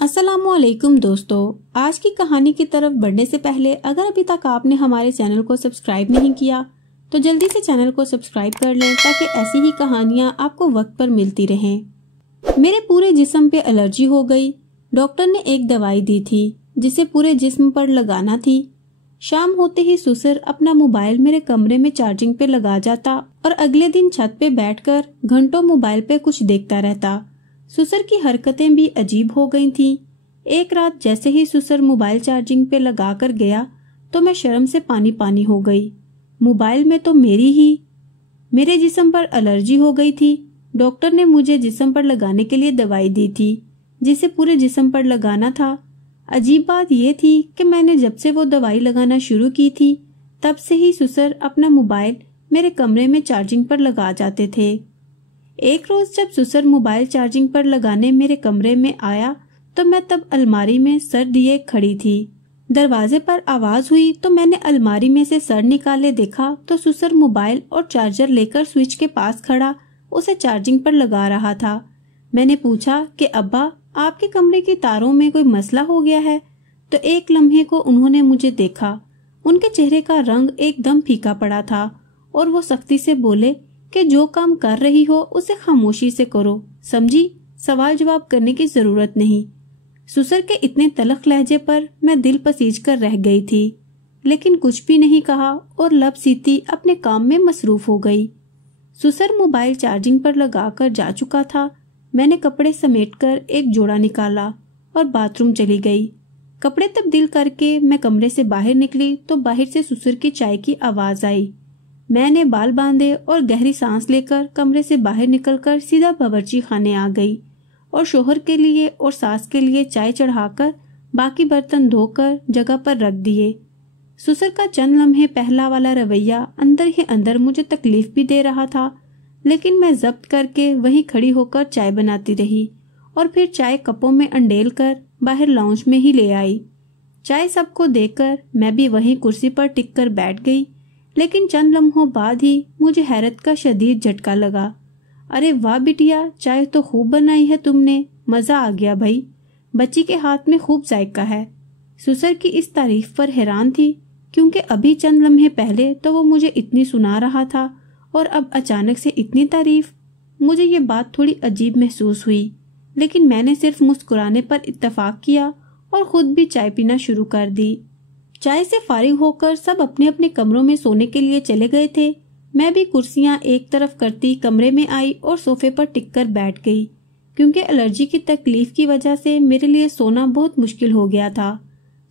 السلام علیکم دوستو، آج کی کہانی کی طرف بڑھنے سے پہلے اگر ابھی تک آپ نے ہمارے چینل کو سبسکرائب نہیں کیا تو جلدی سے چینل کو سبسکرائب کر لیں تاکہ ایسی ہی کہانیاں آپ کو وقت پر ملتی رہیں۔ میرے پورے جسم پہ الرجی ہو گئی۔ ڈاکٹر نے ایک دوائی دی تھی جسے پورے جسم پر لگانا تھی۔ شام ہوتے ہی سسر اپنا موبائل میرے کمرے میں چارجنگ پہ لگا جاتا اور اگلے دن چھت پہ بیٹھ کر گھنٹوں موبائل پہ کچھ دیکھتا رہتا۔ سسر کی حرکتیں بھی عجیب ہو گئی تھیں۔ ایک رات جیسے ہی سسر موبائل چارجنگ پہ لگا کر گیا تو میں شرم سے پانی پانی ہو گئی۔ موبائل میں تو میرے جسم پر الرجی ہو گئی تھی۔ ڈاکٹر نے مجھے جسم پر لگانے کے لیے دوائی دی تھی جسے پورے جسم پر لگانا تھا۔ عجیب بات یہ تھی کہ میں نے جب سے وہ دوائی لگانا شروع کی تھی تب سے ہی سسر اپنا موبائل میرے کمرے میں چارجنگ پر لگا جاتے تھے۔ ایک روز جب سسر موبائل چارجنگ پر لگانے میرے کمرے میں آیا تو میں تب الماری میں سر دیے کھڑی تھی۔ دروازے پر آواز ہوئی تو میں نے الماری میں سے سر نکالے دیکھا تو سسر موبائل اور چارجر لے کر سوئچ کے پاس کھڑا اسے چارجنگ پر لگا رہا تھا۔ میں نے پوچھا کہ ابا، آپ کے کمرے کی تاروں میں کوئی مسئلہ ہو گیا ہے؟ تو ایک لمحے کو انہوں نے مجھے دیکھا۔ ان کے چہرے کا رنگ ایک دم پھیکا پڑا تھا اور وہ سختی سے بولے کہ جو کام کر رہی ہو اسے خاموشی سے کرو، سمجھی؟ سوال جواب کرنے کی ضرورت نہیں۔ سسر کے اتنے تلخ لہجے پر میں دل پسیج کر رہ گئی تھی، لیکن کچھ بھی نہیں کہا اور لب سیتی اپنے کام میں مصروف ہو گئی۔ سسر موبائل چارجنگ پر لگا کر جا چکا تھا۔ میں نے کپڑے سمیٹ کر ایک جوڑا نکالا اور باتھ روم چلی گئی۔ کپڑے تبدیل کر کے میں کمرے سے باہر نکلی تو باہر سے سسر کی چائے کی آواز آئی۔ میں نے بال باندھے اور گہری سانس لے کر کمرے سے باہر نکل کر سیدھا باورچی خانے آ گئی اور شوہر کے لیے اور ساس کے لیے چائے چڑھا کر باقی برتن دھو کر جگہ پر رکھ دیے۔ سسر کا چند لمحے پہلا والا رویہ اندر ہی اندر مجھے تکلیف بھی دے رہا تھا، لیکن میں ضبط کر کے وہیں کھڑی ہو کر چائے بناتی رہی اور پھر چائے کپوں میں انڈیل کر باہر لاؤنج میں ہی لے آئی۔ چائے سب کو دے کر میں بھی وہیں کرسی پر ٹک کر بیٹھ گئی، لیکن چند لمحوں بعد ہی مجھے حیرت کا شدید جھٹکا لگا۔ ارے واہ بٹیا، چائے تو خوب بنائی ہے تم نے، مزہ آ گیا بھائی، بچی کے ہاتھ میں خوب ذائقہ ہے۔ سسر کی اس تعریف پر حیران تھی، کیونکہ ابھی چند لمحے پہلے تو وہ مجھے اتنی سنا رہا تھا اور اب اچانک سے اتنی تعریف۔ مجھے یہ بات تھوڑی عجیب محسوس ہوئی، لیکن میں نے صرف مسکرانے پر اتفاق کیا اور خود بھی چائے پینا شروع کر دی۔ چائے سے فارغ ہو کر سب اپنے اپنے کمروں میں سونے کے لیے چلے گئے تھے۔ میں بھی کرسیاں ایک طرف کرتی کمرے میں آئی اور صوفے پر ٹک کر بیٹھ گئی، کیونکہ الرجی کی تکلیف کی وجہ سے میرے لیے سونا بہت مشکل ہو گیا تھا۔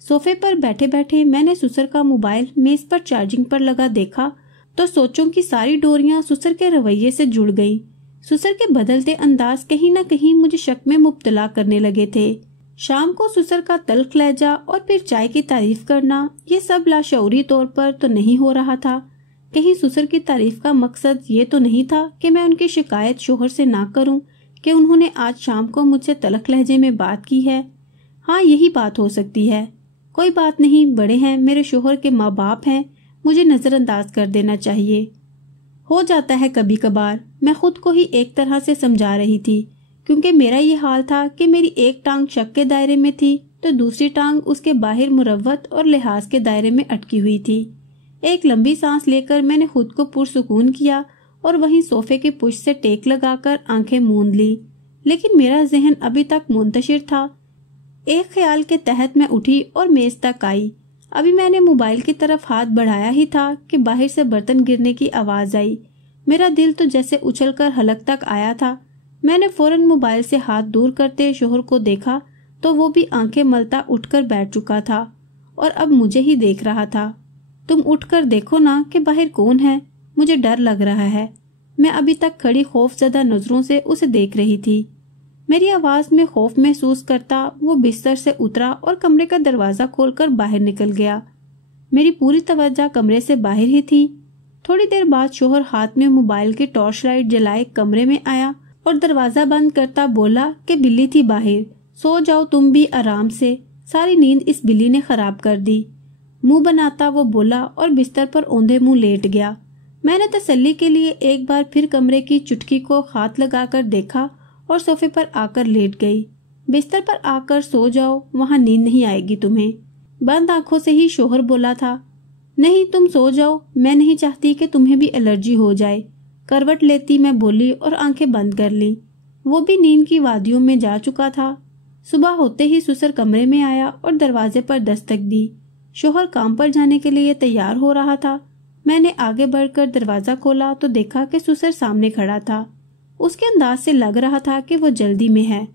صوفے پر بیٹھے بیٹھے میں نے سسر کا موبائل میز پر چارجنگ پر لگا دیکھا تو سوچوں کی ساری ڈوریاں سسر کے رویے سے جڑ گئیں۔ سسر کے بدلتے انداز کہیں نہ کہیں مجھے شک میں مبتلا کرنے لگے تھے۔ شام کو سسر کا تلخ لہجہ اور پھر چائے کی تعریف کرنا، یہ سب لاشعوری طور پر تو نہیں ہو رہا تھا؟ کہیں سسر کی تعریف کا مقصد یہ تو نہیں تھا کہ میں ان کی شکایت شوہر سے نہ کروں کہ انہوں نے آج شام کو مجھ سے تلخ لہجے میں بات کی ہے؟ ہاں، یہی بات ہو سکتی ہے۔ کوئی بات نہیں، بڑے ہیں، میرے شوہر کے ماں باپ ہیں، مجھے نظر انداز کر دینا چاہیے۔ ہو جاتا ہے کبھی کبھار، میں خود کو ہی ایک طرح سے سمجھا رہی تھی، کیونکہ میرا یہ حال تھا کہ میری ایک ٹانگ شک کے دائرے میں تھی تو دوسری ٹانگ اس کے باہر مروت اور لحاظ کے دائرے میں اٹکی ہوئی تھی۔ ایک لمبی سانس لے کر میں نے خود کو پرسکون کیا اور وہیں صوفے کے پشت سے ٹیک لگا کر آنکھیں موند لی، لیکن میرا ذہن ابھی تک منتشر تھا۔ ایک خیال کے تحت میں اٹھی اور میز تک آئی۔ ابھی میں نے موبائل کی طرف ہاتھ بڑھایا ہی تھا کہ باہر سے برتن گرنے کی آواز آئی۔ میرا دل تو جیسے اچھل کر حلق تک آیا تھا۔ میں نے فوراً موبائل سے ہاتھ دور کرتے شوہر کو دیکھا تو وہ بھی آنکھیں ملتا اٹھ کر بیٹھ چکا تھا اور اب مجھے ہی دیکھ رہا تھا۔ تم اٹھ کر دیکھو نا کہ باہر کون ہے، مجھے ڈر لگ رہا ہے۔ میں ابھی تک کھڑی خوف زدہ نظروں سے اسے دیکھ رہی تھی۔ میری آواز میں خوف محسوس کرتا وہ بستر سے اترا اور کمرے کا دروازہ کھول کر باہر نکل گیا۔ میری پوری توجہ کمرے سے باہر ہی تھی۔ تھوڑی دیر بعد شوہر ہاتھ میں موبائل کی ٹارچ لائٹ جلائے کمرے میں آیا اور دروازہ بند کرتا بولا کہ بلی تھی باہر، سو جاؤ تم بھی آرام سے، ساری نیند اس بلی نے خراب کر دی۔ منہ بناتا وہ بولا اور بستر پر اوندھے منہ لیٹ گیا۔ میں نے تسلی کے لیے ایک بار پھر کمرے کی چٹکی کو ہاتھ لگا کر دیکھا اور صوفے پر آ کر لیٹ گئی۔ बिस्तर पर आकर सो जाओ, वहाँ नींद नहीं आएगी तुम्हें। बंद आंखों से ही शोहर बोला था, नहीं तुम सो जाओ, मैं नहीं चाहती कि तुम्हें भी एलर्जी हो जाए। करवट लेती मैं बोली और आंखें बंद कर ली। वो भी नींद की वादियों में जा चुका था। सुबह होते ही ससुर कमरे में आया और दरवाजे पर दस्तक दी। शोहर काम पर जाने के लिए तैयार हो रहा था। मैंने आगे बढ़कर दरवाजा खोला तो देखा कि ससुर सामने खड़ा था। उसके अंदाज से लग रहा था कि वो जल्दी में है।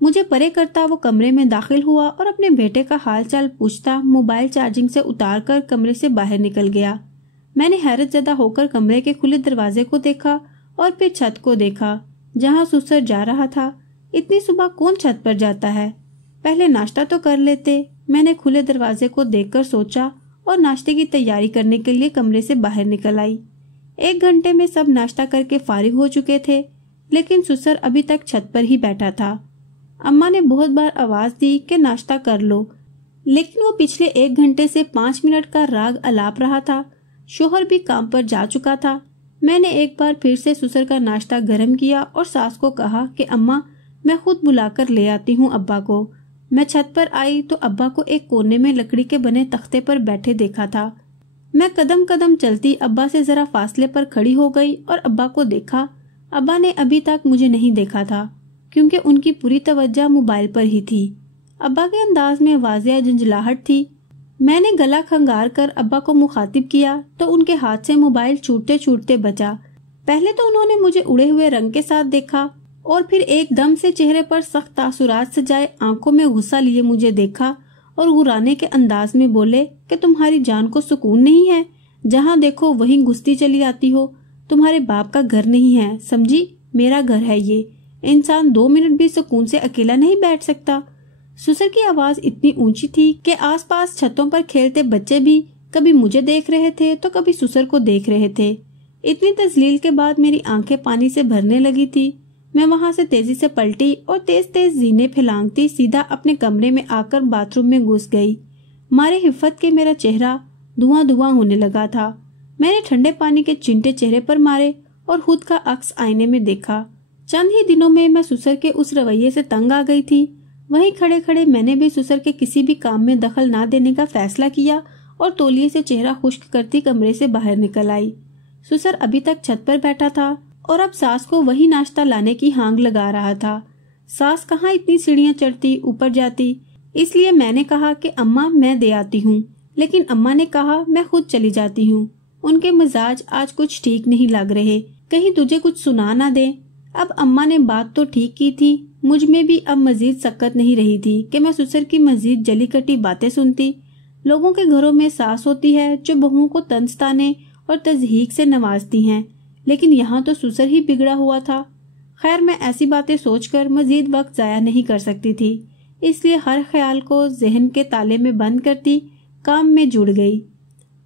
मुझे परे करता वो कमरे में दाखिल हुआ और अपने बेटे का हाल चाल पूछता मोबाइल चार्जिंग से उतार कर कमरे से बाहर निकल गया। मैंने हैरत ज़दा होकर कमरे के खुले दरवाजे को देखा और फिर छत को देखा जहां ससुर जा रहा था। इतनी सुबह कौन छत पर जाता है? पहले नाश्ता तो कर लेते। मैंने खुले दरवाजे को देखकर सोचा और नाश्ते की तैयारी करने के लिए कमरे से बाहर निकल आई। 1 घंटे में सब नाश्ता करके फारिग हो चुके थे, लेकिन ससुर अभी तक छत पर ही बैठा था। अम्मा ने बहुत बार आवाज दी कि नाश्ता कर लो, लेकिन वो पिछले 1 घंटे से 5 मिनट का राग अलाप रहा था। शोहर भी काम पर जा चुका था। मैंने एक बार फिर से ससुर का नाश्ता गर्म किया और सास को कहा कि अम्मा मैं खुद बुलाकर ले आती हूँ अब्बा को। मैं छत पर आई तो अब्बा को एक कोने में लकड़ी के बने तख्ते पर बैठे देखा था। मैं कदम कदम चलती अब्बा से जरा फासले पर खड़ी हो गई और अब्बा को देखा। अब्बा ने अभी तक मुझे नहीं देखा था क्योंकि उनकी पूरी तवज्जो मोबाइल पर ही थी। अब्बा के अंदाज में वाज़िया झंझलाहट थी। मैंने गला खंगार कर अब्बा को मुखातिब किया तो उनके हाथ से मोबाइल छूटते छूटते बचा। पहले तो उन्होंने मुझे उड़े हुए रंग के साथ देखा और फिर एकदम से चेहरे पर सख्त तासुरात सजाए आंखों में गुस्सा लिए मुझे देखा और गुराने के अंदाज में बोले कि तुम्हारी जान को सुकून नहीं है, जहाँ देखो वहीं घुसती चली आती हो। तुम्हारे बाप का घर नहीं है, समझी, मेरा घर है ये। इंसान 2 मिनट भी सुकून से अकेला नहीं बैठ सकता। ससुर की आवाज इतनी ऊंची थी कि आसपास छतों पर खेलते बच्चे भी कभी मुझे देख रहे थे तो कभी ससुर को देख रहे थे। इतनी तजलील के बाद मेरी आंखें पानी से भरने लगी थी। मैं वहां से तेजी से पलटी और तेज तेज जीने फैलांगती सीधा अपने कमरे में आकर बाथरूम में घुस गई। मारे हिफ्फत के मेरा चेहरा धुआं धुआं होने लगा था। मैंने ठंडे पानी के चिंटे चेहरे पर मारे और खुद का अक्स आईने में देखा। चंद ही दिनों में मैं ससुर के उस रवैये से तंग आ गई थी। वहीं खड़े खड़े मैंने भी ससुर के किसी भी काम में दखल ना देने का फैसला किया और तौलिए से चेहरा खुश्क करती कमरे से बाहर निकल आई। ससुर अभी तक छत पर बैठा था और अब सास को वही नाश्ता लाने की हांग लगा रहा था। सास कहाँ इतनी सीढ़ियां चढ़ती ऊपर जाती, इसलिए मैंने कहा कि अम्मा मैं दे आती हूँ, लेकिन अम्मा ने कहा मैं खुद चली जाती हूँ। उनके मिजाज आज कुछ ठीक नहीं लग रहे, कहीं तुझे कुछ सुना ना दे। अब अम्मा ने बात तो ठीक की थी, मुझ में भी अब मजीद सक्कत नहीं रही थी कि मैं ससुर की मजीद जली कटी बातें सुनती। लोगों के घरों में सास होती है जो बहुओं को तंज ताने और तजहीक से नवाजती हैं, लेकिन यहाँ तो ससुर ही बिगड़ा हुआ था। खैर मैं ऐसी बातें सोचकर मजीद वक्त जाया नहीं कर सकती थी, इसलिए हर ख्याल को जहन के ताले में बंद करती काम में जुड़ गई।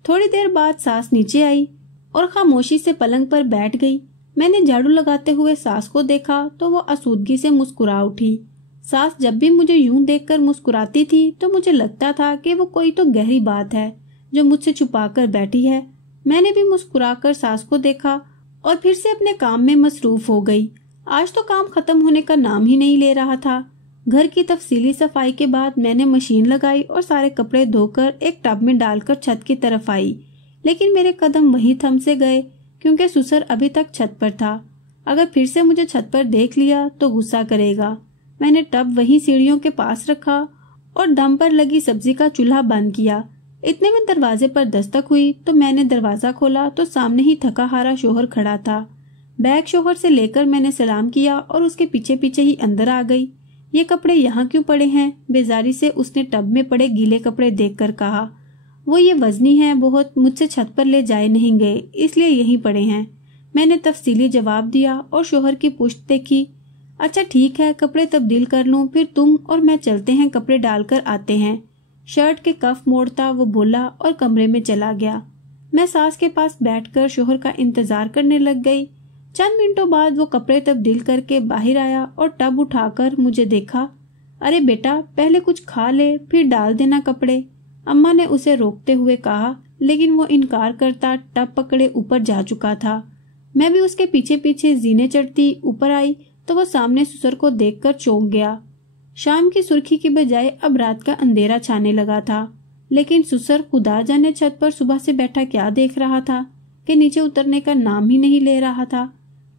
थोड़ी देर बाद सास नीचे आई और खामोशी से पलंग पर बैठ गई। मैंने झाड़ू लगाते हुए सास को देखा तो वो आसूदगी से मुस्कुरा उठी। सास जब भी मुझे यूं देखकर मुस्कुराती थी तो मुझे लगता था कि वो कोई तो गहरी बात है जो मुझसे छुपा कर बैठी है। मैंने भी मुस्कुराकर सास को देखा और फिर से अपने काम में मसरूफ हो गई। आज तो काम खत्म होने का नाम ही नहीं ले रहा था। घर की तफसीली सफाई के बाद मैंने मशीन लगाई और सारे कपड़े धोकर एक टब में डालकर छत की तरफ आई, लेकिन मेरे कदम वहीं थम से गए क्योंकि ससुर अभी तक छत पर था। अगर फिर से मुझे छत पर देख लिया तो गुस्सा करेगा। मैंने टब वहीं सीढ़ियों के पास रखा और दम पर लगी सब्जी का चूल्हा बंद किया। इतने में दरवाजे पर दस्तक हुई तो मैंने दरवाजा खोला तो सामने ही थका हारा शोहर खड़ा था। बैग शोहर से लेकर मैंने सलाम किया और उसके पीछे पीछे ही अंदर आ गई। ये कपड़े यहाँ क्यों पड़े हैं? बेजारी से उसने टब में पड़े गीले कपड़े देखकर कहा। वो ये वजनी है बहुत, मुझसे छत पर ले जाए नहीं गए, इसलिए यहीं पड़े हैं। मैंने तफसीली जवाब दिया और शोहर की पुश्त देखी। अच्छा ठीक है, कपड़े तब्दील कर लूं, फिर तुम और मैं चलते हैं, कपड़े डालकर आते हैं। शर्ट के कफ मोड़ता वो बोला और कमरे में चला गया। मैं सास के पास बैठकर शोहर का इंतजार करने लग गई। चंद मिनटों बाद वो कपड़े तब्दील करके बाहर आया और टब उठाकर मुझे देखा। अरे बेटा, पहले कुछ खा ले फिर डाल देना कपड़े, अम्मा ने उसे रोकते हुए कहा, लेकिन वो इनकार करता टब पकड़े ऊपर जा चुका था। मैं भी उसके पीछे पीछे जीने चढ़ती ऊपर आई तो वो सामने ससुर को देखकर चौंक गया। शाम की सुर्खी की बजाय अब रात का अंधेरा छाने लगा था, लेकिन सुसर खुदा जाने छत पर सुबह से बैठा क्या देख रहा था कि नीचे उतरने का नाम ही नहीं ले रहा था।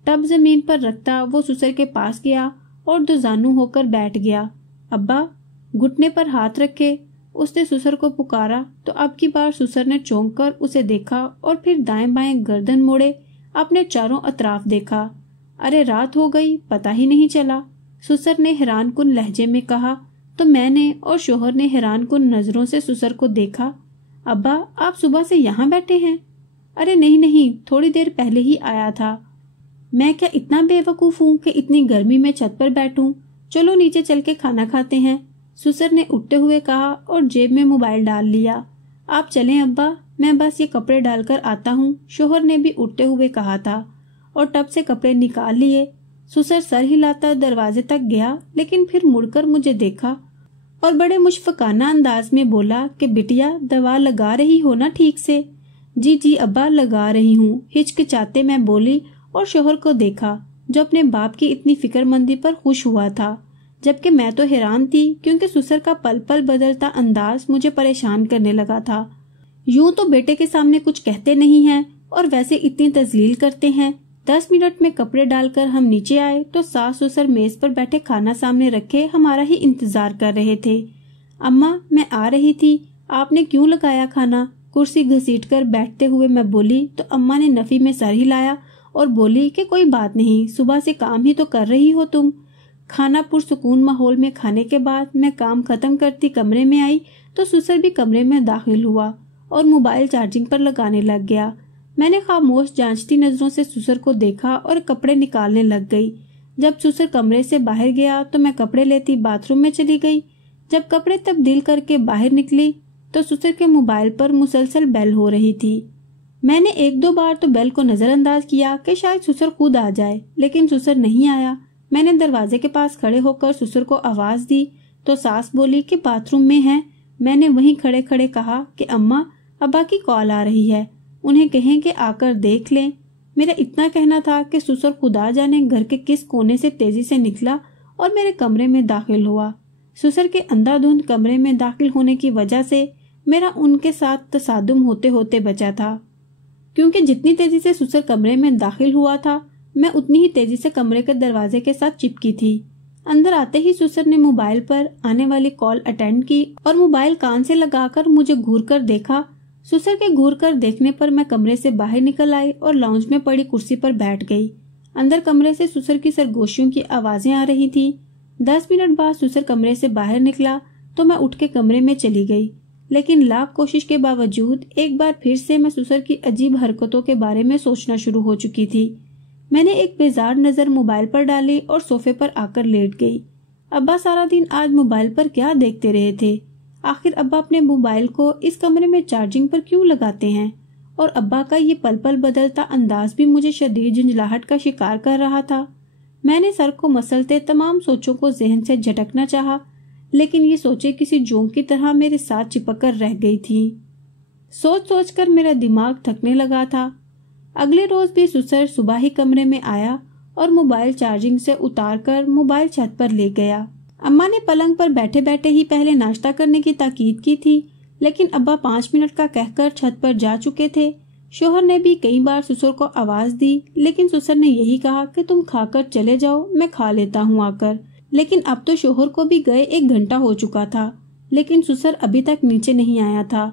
टब जमीन पर रखता वो सुसर के पास गया और दोजानू होकर बैठ गया। अब्बा, घुटने पर हाथ रखे उसने सुसर को पुकारा तो अब की बार सुसर ने चौंक कर उसे देखा और फिर दाएं बाएं गर्दन मोड़े अपने चारों अतराफ देखा। अरे रात हो गई, पता ही नहीं चला, सुसर ने हैरानकुन लहजे में कहा। तो मैंने और शोहर ने हैरानकुन नजरों से सुसर को देखा। अब्बा, आप सुबह से यहाँ बैठे हैं? अरे नहीं नहीं, थोड़ी देर पहले ही आया था। मैं क्या इतना बेवकूफ हूँ कि इतनी गर्मी में छत पर बैठूं? चलो नीचे चल के खाना खाते हैं, सुसर ने उठते हुए कहा और जेब में मोबाइल डाल लिया। आप चलें अब्बा, मैं बस ये कपड़े डालकर आता हूँ, शोहर ने भी उठते हुए कहा था और टब से कपड़े निकाल लिए। सुसर सर हिलाता दरवाजे तक गया, लेकिन फिर मुड़कर मुझे देखा और बड़े मुशफकाना अंदाज में बोला कि बिटिया, दवा लगा रही हो ना ठीक से? जी जी अब्बा, लगा रही हूँ, हिचकिचाते मैं बोली और शोहर को देखा जो अपने बाप की इतनी फिक्रमंदी पर खुश हुआ था, जबकि मैं तो हैरान थी क्योंकि सुसर का पल पल बदलता अंदाज मुझे परेशान करने लगा था। यूं तो बेटे के सामने कुछ कहते नहीं हैं और वैसे इतनी तजलील करते हैं। 10 मिनट में कपड़े डालकर हम नीचे आए तो सास ससुर मेज पर बैठे खाना सामने रखे हमारा ही इंतजार कर रहे थे। अम्मा, मैं आ रही थी, आपने क्यों लगाया खाना? कुर्सी घसीट कर बैठते हुए मैं बोली तो अम्मा ने नफी में सर हिलाया और बोली कि कोई बात नहीं, सुबह से काम ही तो कर रही हो तुम। खाना पुरसुकून माहौल में खाने के बाद मैं काम खत्म करती कमरे में आई तो सुसर भी कमरे में दाखिल हुआ और मोबाइल चार्जिंग पर लगाने लग गया। मैंने खामोश जांचती नजरों से सुसर को देखा और कपड़े निकालने लग गई। जब सुसर कमरे से बाहर गया तो मैं कपड़े लेती बाथरूम में चली गई। जब कपड़े तब्दील करके बाहर निकली तो सुसर के मोबाइल पर मुसलसल बेल हो रही थी। मैंने 1-2 बार तो बेल को नजरअंदाज किया कि शायद सुसर खुद आ जाए, लेकिन सुसर नहीं आया। मैंने दरवाजे के पास खड़े होकर सुसर को आवाज दी तो सास बोली कि बाथरूम में है। मैंने वहीं खड़े खड़े कहा कि अम्मा, अब्बा की कॉल आ रही है, उन्हें कहें कि आकर देख लें। मेरा इतना कहना था कि सुसर खुदा जाने घर के किस कोने से तेजी से निकला और मेरे कमरे में दाखिल हुआ। सुसर के अंधाधुंध कमरे में दाखिल होने की वजह से मेरा उनके साथ तसादुम होते होते बचा था, क्योंकि जितनी तेजी से सुसर कमरे में दाखिल हुआ था मैं उतनी ही तेजी से कमरे के दरवाजे के साथ चिपकी थी। अंदर आते ही सुसर ने मोबाइल पर आने वाली कॉल अटेंड की और मोबाइल कान से लगाकर मुझे घूर कर देखा। सुसर के घूर कर देखने पर मैं कमरे से बाहर निकल आई और लाउंज में पड़ी कुर्सी पर बैठ गई। अंदर कमरे से सुसर की सरगोशियों की आवाजें आ रही थी। 10 मिनट बाद सुसर कमरे से बाहर निकला तो मैं उठ के कमरे में चली गई, लेकिन लाख कोशिश के बावजूद एक बार फिर से मैं सुसर की अजीब हरकतों के बारे में सोचना शुरू हो चुकी थी। मैंने एक बेजार नजर मोबाइल पर डाली और सोफे पर आकर लेट गई। अब्बा सारा दिन आज मोबाइल पर क्या देखते रहे थे? आखिर अब्बा अपने मोबाइल को इस कमरे में चार्जिंग पर क्यों लगाते हैं? और अब्बा का ये पल पल बदलता अंदाज भी मुझे शदीद झंझलाहट का शिकार कर रहा था। मैंने सर को मसलते तमाम सोचों को जहन से झटकना चाहा, लेकिन ये सोचे किसी जोंक की तरह मेरे साथ चिपक कर रह गई थी। सोच सोच कर मेरा दिमाग थकने लगा था। अगले रोज भी सुसर सुबह ही कमरे में आया और मोबाइल चार्जिंग से उतारकर मोबाइल छत पर ले गया। अम्मा ने पलंग पर बैठे बैठे ही पहले नाश्ता करने की ताकीद की थी, लेकिन अब्बा 5 मिनट का कहकर छत पर जा चुके थे। शोहर ने भी कई बार सुसर को आवाज दी, लेकिन सुसर ने यही कहा कि तुम खाकर चले जाओ, मैं खा लेता हूँ आकर। लेकिन अब तो शोहर को भी गए 1 घंटा हो चुका था, लेकिन सुसर अभी तक नीचे नहीं आया था।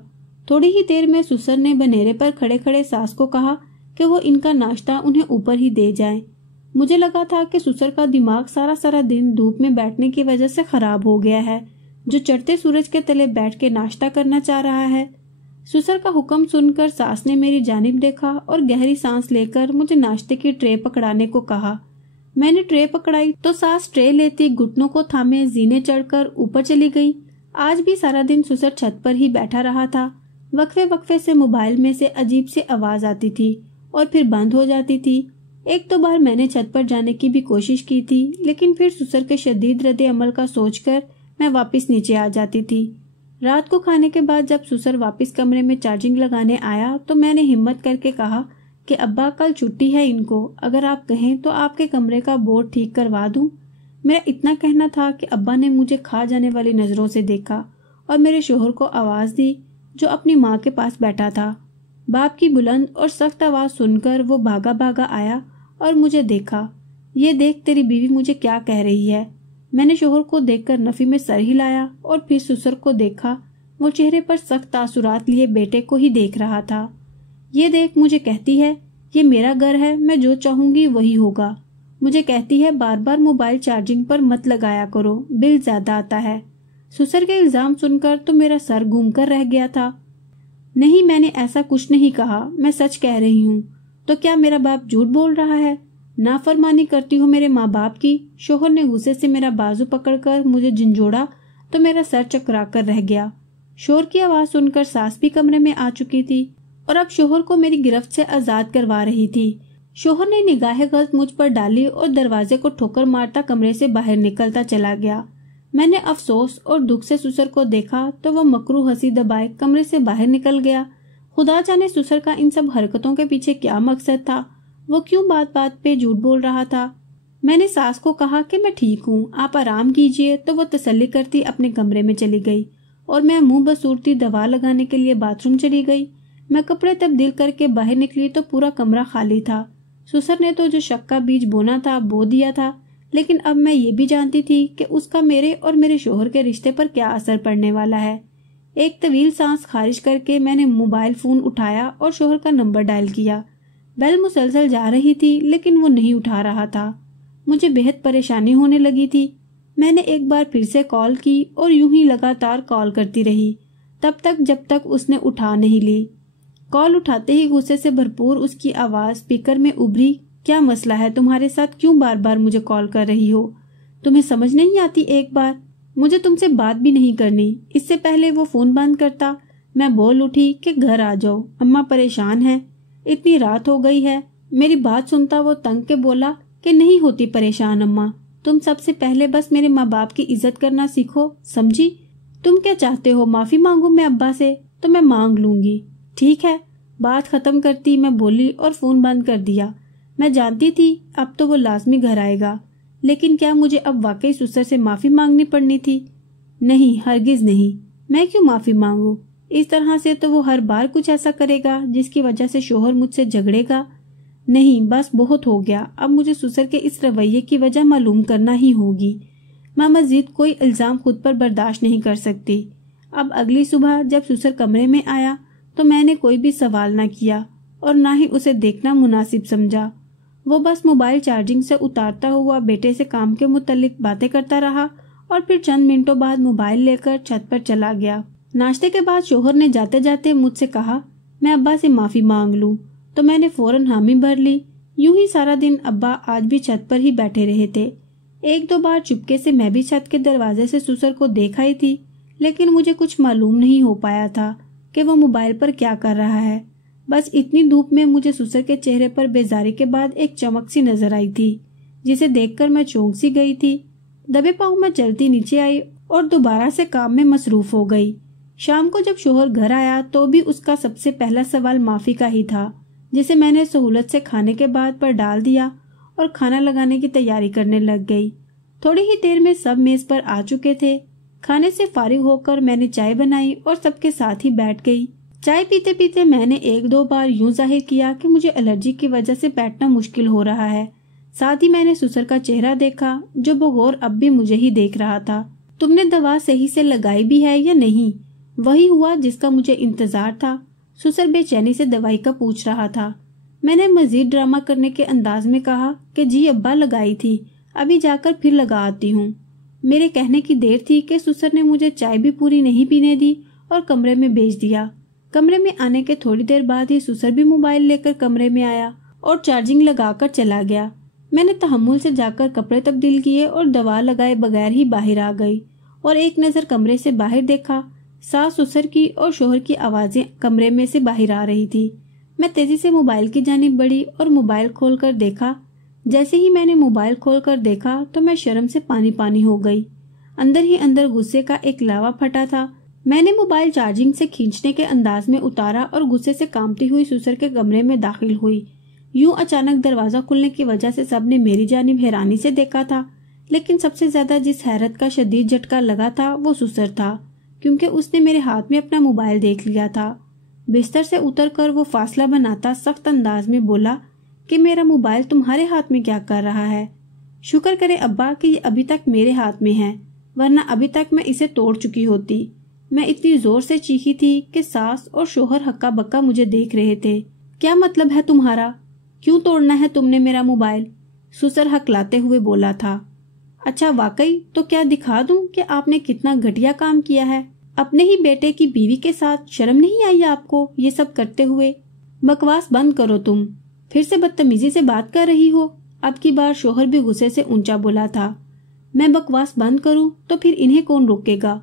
थोड़ी ही देर में सुसर ने बनेरे पर खड़े खड़े सास को कहा कि वो इनका नाश्ता उन्हें ऊपर ही दे जाए। मुझे लगा था कि सुसर का दिमाग सारा दिन धूप में बैठने की वजह से खराब हो गया है, जो चढ़ते सूरज के तले बैठ के नाश्ता करना चाह रहा है। सुसर का हुक्म सुनकर सास ने मेरी जानिब देखा और गहरी सांस लेकर मुझे नाश्ते की ट्रे पकड़ाने को कहा। मैंने ट्रे पकड़ाई तो सास ट्रे लेती घुटनों को थामे जीने चढ़कर ऊपर चली गई। आज भी सारा दिन सुसर छत पर ही बैठा रहा था। वक्फे वक्फे से मोबाइल में से अजीब सी आवाज आती थी और फिर बंद हो जाती थी। 1-2 बार मैंने छत पर जाने की भी कोशिश की थी, लेकिन फिर सुसर के शदीद रद्द अमल का सोचकर मैं वापस नीचे आ जाती थी। रात को खाने के बाद जब सुसर वापस कमरे में चार्जिंग लगाने आया तो मैंने हिम्मत करके कहा कि अब्बा कल छुट्टी है इनको, अगर आप कहें तो आपके कमरे का बोर्ड ठीक करवा दूं। मेरा इतना कहना था कि अब्बा ने मुझे खा जाने वाली नजरों से देखा और मेरे शोहर को आवाज दी जो अपनी माँ के पास बैठा था। बाप की बुलंद और सख्त आवाज सुनकर वो भागा भागा आया और मुझे देखा। ये देख तेरी बीवी मुझे क्या कह रही है। मैंने शोहर को देखकर नफी में सर हिलाया और फिर ससुर को देखा। वो चेहरे पर सख्त तासुरात लिए बेटे को ही देख रहा था। ये देख मुझे कहती है ये मेरा घर है, मैं जो चाहूंगी वही होगा। मुझे कहती है बार बार मोबाइल चार्जिंग पर मत लगाया करो, बिल ज्यादा आता है। ससुर के इल्जाम सुनकर तो मेरा सर घूम कर रह गया था। नहीं, मैंने ऐसा कुछ नहीं कहा, मैं सच कह रही हूँ। तो क्या मेरा बाप झूठ बोल रहा है? नाफरमानी करती हो मेरे माँ बाप की। शोहर ने गुस्से से मेरा बाजू पकड़कर मुझे झंझोड़ा तो मेरा सर चकरा कर रह गया। शोर की आवाज सुनकर सास भी कमरे में आ चुकी थी और अब शोहर को मेरी गिरफ्त से आजाद करवा रही थी। शोहर ने निगाहें गलत मुझ पर डाली और दरवाजे को ठोकर मारता कमरे से बाहर निकलता चला गया। मैंने अफसोस और दुख से ससुर को देखा तो वह मकरू हंसी दबाए कमरे से बाहर निकल गया। खुदा जाने ससुर का इन सब हरकतों के पीछे क्या मकसद था। वो क्यों बात बात पे झूठ बोल रहा था। मैंने सास को कहा कि मैं ठीक हूँ, आप आराम कीजिए, तो वो तसल्ली करती अपने कमरे में चली गई और मैं मुंह बसूरती दवा लगाने के लिए बाथरूम चली गई। मैं कपड़े तब्दील करके बाहर निकली तो पूरा कमरा खाली था। ससुर ने तो जो शक का बीज बोना था बो दिया था, लेकिन अब मैं ये भी जानती थी कि उसका मेरे और मेरे शोहर के रिश्ते पर क्या असर पड़ने वाला है। एक तवील सांस खारिज करके मैंने मोबाइल फोन उठाया और शोहर का नंबर डायल किया। बेल मुसलसल जा रही थी लेकिन वो नहीं उठा रहा था। मुझे बेहद परेशानी होने लगी थी। मैंने एक बार फिर से कॉल की और यूं ही लगातार कॉल करती रही तब तक जब तक उसने उठा नहीं ली। कॉल उठाते ही गुस्से से भरपूर उसकी आवाज स्पीकर में उभरी, क्या मसला है तुम्हारे साथ, क्यों बार बार मुझे कॉल कर रही हो? तुम्हें समझ नहीं आती? एक बार मुझे तुमसे बात भी नहीं करनी। इससे पहले वो फोन बंद करता मैं बोल उठी कि घर आ जाओ, अम्मा परेशान है, इतनी रात हो गई है। मेरी बात सुनता वो तंग के बोला कि नहीं होती परेशान अम्मा, तुम सबसे पहले बस मेरे माँ बाप की इज्जत करना सीखो, समझी? तुम क्या चाहते हो, माफी मांगू मैं अब्बा से? तो मैं मांग लूंगी, ठीक है। बात खत्म करती मैं बोली और फोन बंद कर दिया। मैं जानती थी अब तो वो लाजमी घर आएगा, लेकिन क्या मुझे अब वाकई ससुर से माफी मांगनी पड़नी थी? नहीं, हरगिज नहीं। मैं क्यों माफी मांगू? इस तरह से तो वो हर बार कुछ ऐसा करेगा जिसकी वजह से शोहर मुझसे झगड़ेगा। नहीं, बस बहुत हो गया। अब मुझे ससुर के इस रवैये की वजह मालूम करना ही होगी। मैं मजीद कोई इल्जाम खुद पर बर्दाश्त नहीं कर सकती। अब अगली सुबह जब ससुर कमरे में आया तो मैंने कोई भी सवाल न किया और ना ही उसे देखना मुनासिब समझा। वो बस मोबाइल चार्जिंग से उतारता हुआ बेटे से काम के मुतालिक बातें करता रहा और फिर चंद मिनटों बाद मोबाइल लेकर छत पर चला गया। नाश्ते के बाद शोहर ने जाते जाते मुझसे कहा मैं अब्बा से माफी मांग लूं, तो मैंने फौरन हामी भर ली। यूं ही सारा दिन अब्बा आज भी छत पर ही बैठे रहे थे। एक दो बार चुपके से मैं भी छत के दरवाजे से ससुर को देखा ही थी, लेकिन मुझे कुछ मालूम नहीं हो पाया था कि वो मोबाइल पर क्या कर रहा है। बस इतनी धूप में मुझे ससुर के चेहरे पर बेजारी के बाद एक चमक सी नजर आई थी, जिसे देखकर मैं चौंक सी गई थी। दबे पांव मैं चलती नीचे आई और दोबारा से काम में मसरूफ हो गई। शाम को जब शोहर घर आया तो भी उसका सबसे पहला सवाल माफी का ही था, जिसे मैंने सहूलत से खाने के बाद पर डाल दिया और खाना लगाने की तैयारी करने लग गई। थोड़ी ही देर में सब मेज पर आ चुके थे। खाने से फारिग होकर मैंने चाय बनाई और सबके साथ ही बैठ गई। चाय पीते पीते मैंने एक दो बार यूं जाहिर किया कि मुझे एलर्जी की वजह से बैठना मुश्किल हो रहा है। साथ ही मैंने ससुर का चेहरा देखा जो बगौर अब भी मुझे ही देख रहा था। तुमने दवा सही से लगाई भी है या नहीं? वही हुआ जिसका मुझे इंतजार था। ससुर बेचैनी से दवाई का पूछ रहा था। मैंने मजीद ड्रामा करने के अंदाज में कहा कि जी अब्बा लगाई थी, अभी जाकर फिर लगा आती हूँ। मेरे कहने की देर थी कि ससुर ने मुझे चाय भी पूरी नहीं पीने दी और कमरे में भेज दिया। कमरे में आने के थोड़ी देर बाद ही ससुर भी मोबाइल लेकर कमरे में आया और चार्जिंग लगाकर चला गया। मैंने तहम्मुल से जाकर कपड़े तब्दील किए और दवा लगाए बगैर ही बाहर आ गई और एक नजर कमरे से बाहर देखा। सास ससुर की और शोहर की आवाजें कमरे में से बाहर आ रही थी। मैं तेजी से मोबाइल की जानिब बढ़ी और मोबाइल खोलकर देखा। जैसे ही मैंने मोबाइल खोलकर देखा तो मैं शर्म से पानी पानी हो गई। अंदर ही अंदर गुस्से का एक लावा फटा था। मैंने मोबाइल चार्जिंग से खींचने के अंदाज में उतारा और गुस्से से कांपती हुई ससुर के कमरे में दाखिल हुई। यूं अचानक दरवाजा खुलने की वजह से सबने मेरी जानिब हैरानी से देखा था, लेकिन सबसे ज्यादा जिस हैरत का शदीद झटका लगा था वो सुसर था, क्योंकि उसने मेरे हाथ में अपना मोबाइल देख लिया था। बिस्तर से उतरकर वो फासला बनाता सख्त अंदाज में बोला कि मेरा मोबाइल तुम्हारे हाथ में क्या कर रहा है? शुक्र करे अब्बा कि ये अभी तक मेरे हाथ में है, वरना अभी तक मैं इसे तोड़ चुकी होती। मैं इतनी जोर से चीखी थी कि सास और शोहर हक्का बक्का मुझे देख रहे थे। क्या मतलब है तुम्हारा? क्यों तोड़ना है तुमने मेरा मोबाइल? सुसर हकलाते हुए बोला था। अच्छा वाकई? तो क्या दिखा दूं कि आपने कितना घटिया काम किया है? अपने ही बेटे की बीवी के साथ शर्म नहीं आई आपको ये सब करते हुए? बकवास बंद करो तुम, फिर से बदतमीजी से बात कर रही हो। अब की बार शोहर भी गुस्से से ऊंचा बोला था। मैं बकवास बंद करूं तो फिर इन्हें कौन रोकेगा?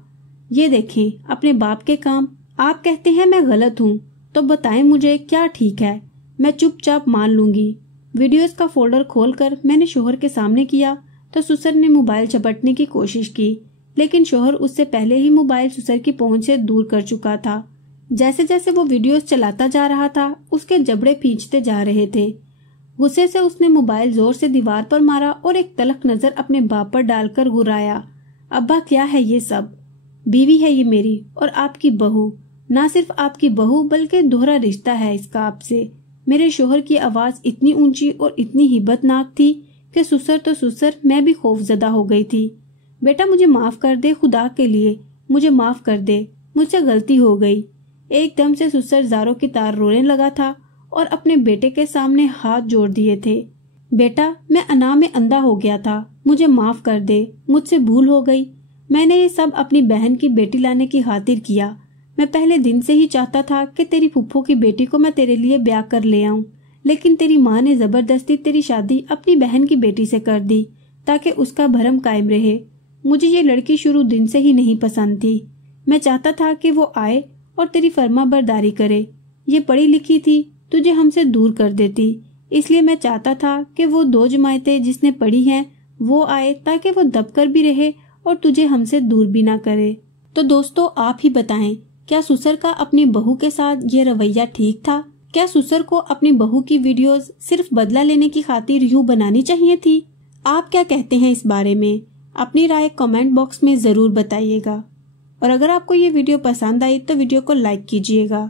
ये देखें अपने बाप के काम। आप कहते हैं मैं गलत हूँ, तो बताएं मुझे क्या ठीक है, मैं चुपचाप मान लूंगी। वीडियोस का फोल्डर खोलकर मैंने शोहर के सामने किया तो सुसर ने मोबाइल झपटने की कोशिश की, लेकिन शोहर उससे पहले ही मोबाइल सुसर की पहुंच से दूर कर चुका था। जैसे जैसे वो वीडियोस चलाता जा रहा था उसके जबड़े खींचते जा रहे थे। गुस्से से उसने मोबाइल जोर से दीवार पर मारा और एक तलख नजर अपने बाप पर डालकर गुर्राया। अब्बा क्या है ये सब? बीवी है ये मेरी और आपकी बहू। ना सिर्फ आपकी बहू बल्कि दोहरा रिश्ता है इसका आपसे। मेरे शोहर की आवाज इतनी ऊंची और इतनी हिब्बतनाक थी कि सुसर तो सुसर, मैं भी खौफजदा हो गई थी। बेटा मुझे माफ कर दे, खुदा के लिए मुझे माफ कर दे, मुझसे गलती हो गई। एकदम से सुसर जारों की तार रोने लगा था और अपने बेटे के सामने हाथ जोड़ दिए थे। बेटा मैं अना में अंधा हो गया था, मुझे माफ कर दे, मुझसे भूल हो गई। मैंने ये सब अपनी बहन की बेटी लाने की खातिर किया। मैं पहले दिन से ही चाहता था कि तेरी फुफ्फो की बेटी को मैं तेरे लिए ब्याह कर ले आऊं, लेकिन तेरी माँ ने जबरदस्ती तेरी शादी अपनी बहन की बेटी से कर दी ताकि उसका भरम कायम रहे। मुझे ये लड़की शुरू दिन से ही नहीं पसंद थी। मैं चाहता था कि वो आए और तेरी फर्मा बरदारी करे। ये पढ़ी लिखी थी, तुझे हमसे दूर कर देती, इसलिए मैं चाहता था कि वो 2 जमायतें जिसने पढ़ी हैं वो आए ताकि वो दबकर भी रहे और तुझे हमसे दूर भी ना करे। तो दोस्तों आप ही बताएं, क्या सुसर का अपनी बहू के साथ ये रवैया ठीक था? क्या सुसर को अपनी बहू की वीडियोस सिर्फ बदला लेने की खातिर यूं बनानी चाहिए थी? आप क्या कहते हैं इस बारे में? अपनी राय कमेंट बॉक्स में जरूर बताइएगा। और अगर आपको ये वीडियो पसंद आई तो वीडियो को लाइक कीजिएगा।